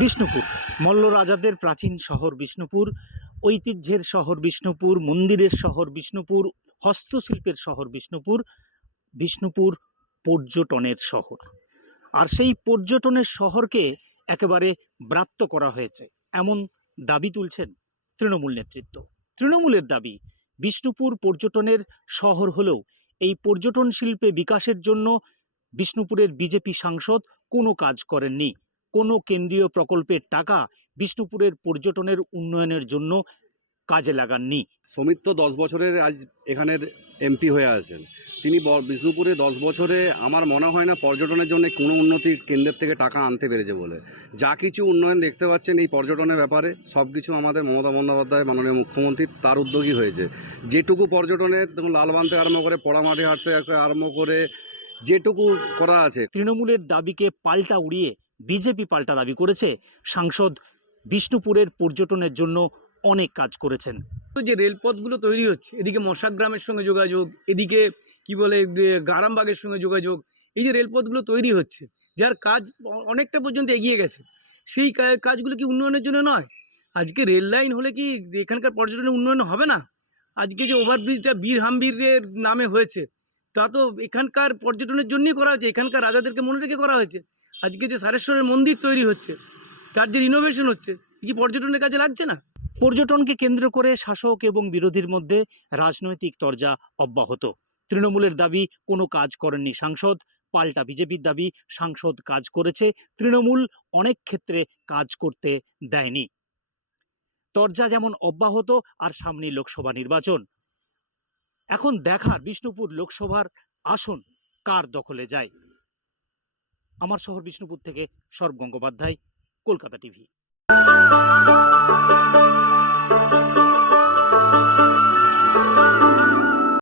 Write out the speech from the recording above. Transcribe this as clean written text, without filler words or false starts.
বিষ্ণুপুর মল্ল রাজাদের প্রাচীন শহর বিষ্ণুপুর, ঐতিহ্যের শহর বিষ্ণুপুর, মন্দিরের শহর বিষ্ণুপুর, হস্তশিল্পের শহর বিষ্ণুপুর। বিষ্ণুপুর পর্যটনের শহর, আর সেই পর্যটনের শহরকে একেবারে ব্রাত্য করা হয়েছে এমন দাবি তুলছেন তৃণমূল নেতৃত্ব। তৃণমূলের দাবি, বিষ্ণুপুর পর্যটনের শহর হলেও এই পর্যটন শিল্পে বিকাশের জন্য বিষ্ণুপুরের বিজেপি সাংসদ কোনো কাজ করেননি। কোনো কেন্দ্রীয় প্রকল্পের টাকা বিষ্ণুপুরের পর্যটনের উন্নয়নের জন্য কাজে লাগাননি। সৌমিত্র 10 বছরের আজ এখানের এমপি হয়ে আছেন। তিনি বিষ্ণুপুরে 10 বছরে আমার মনে হয় না পর্যটনের জন্য কোনো উন্নতির কেন্দ্রের থেকে টাকা আনতে পেরেছে বলে। যা কিছু উন্নয়ন দেখতে পাচ্ছেন এই পর্যটনের ব্যাপারে সব কিছু আমাদের মমতা বন্দ্যোপাধ্যায় মাননীয় মুখ্যমন্ত্রী তার উদ্যোগী হয়েছে। যেটুকু পর্যটনের দেখুন লালবান থেকে আরম্ভ করে পোড়ামাটি হাট থেকে আরম্ভ করে যেটুকু করা আছে। তৃণমূলের দাবিকে পাল্টা উড়িয়ে বিজেপি পাল্টা দাবি করেছে সাংসদ বিষ্ণুপুরের পর্যটনের জন্য অনেক কাজ করেছেন। যে রেলপথগুলো তৈরি হচ্ছে, এদিকে মশাগ্রামের সঙ্গে যোগাযোগ, এদিকে কি বলে গারামবাগের সঙ্গে যোগাযোগ, এই যে রেলপথগুলো তৈরি হচ্ছে যার কাজ অনেকটা পর্যন্ত এগিয়ে গেছে, সেই কাজগুলো কি উন্নয়নের জন্য নয়? আজকে রেল লাইন হলে কি এখানকার পর্যটনের উন্নয়ন হবে না? আজকে যে ওভারব্রিজটা বীর হামবীরের নামে হয়েছে, তা তো এখানকার পর্যটনের জন্যই করা হয়েছে, এখানকার রাজাদেরকে মনে রেখে করা হয়েছে। আজকে যে সারেশ্বরের মন্দির তৈরি হচ্ছে, তার যে রিনোভেশন হচ্ছে, কি পর্যটনের কাজে লাগছে না? পর্যটনকে কেন্দ্র করে শাসক এবং বিরোধীর মধ্যে রাজনৈতিক তরজা অব্যাহত। তৃণমূলের দাবি কোনো কাজ করেননি সাংসদ, পাল্টা বিজেপির দাবি সাংসদ কাজ করেছে, তৃণমূল অনেক ক্ষেত্রে কাজ করতে দেয়নি। তরজা যেমন অব্যাহত, আর সামনে লোকসভা নির্বাচন। এখন দেখার বিষ্ণুপুর লোকসভার আসন কার দখলে যায়। আমার শহর বিষ্ণুপুর থেকে সর্ব গঙ্গোপাধ্যায়, কলকাতা টিভি।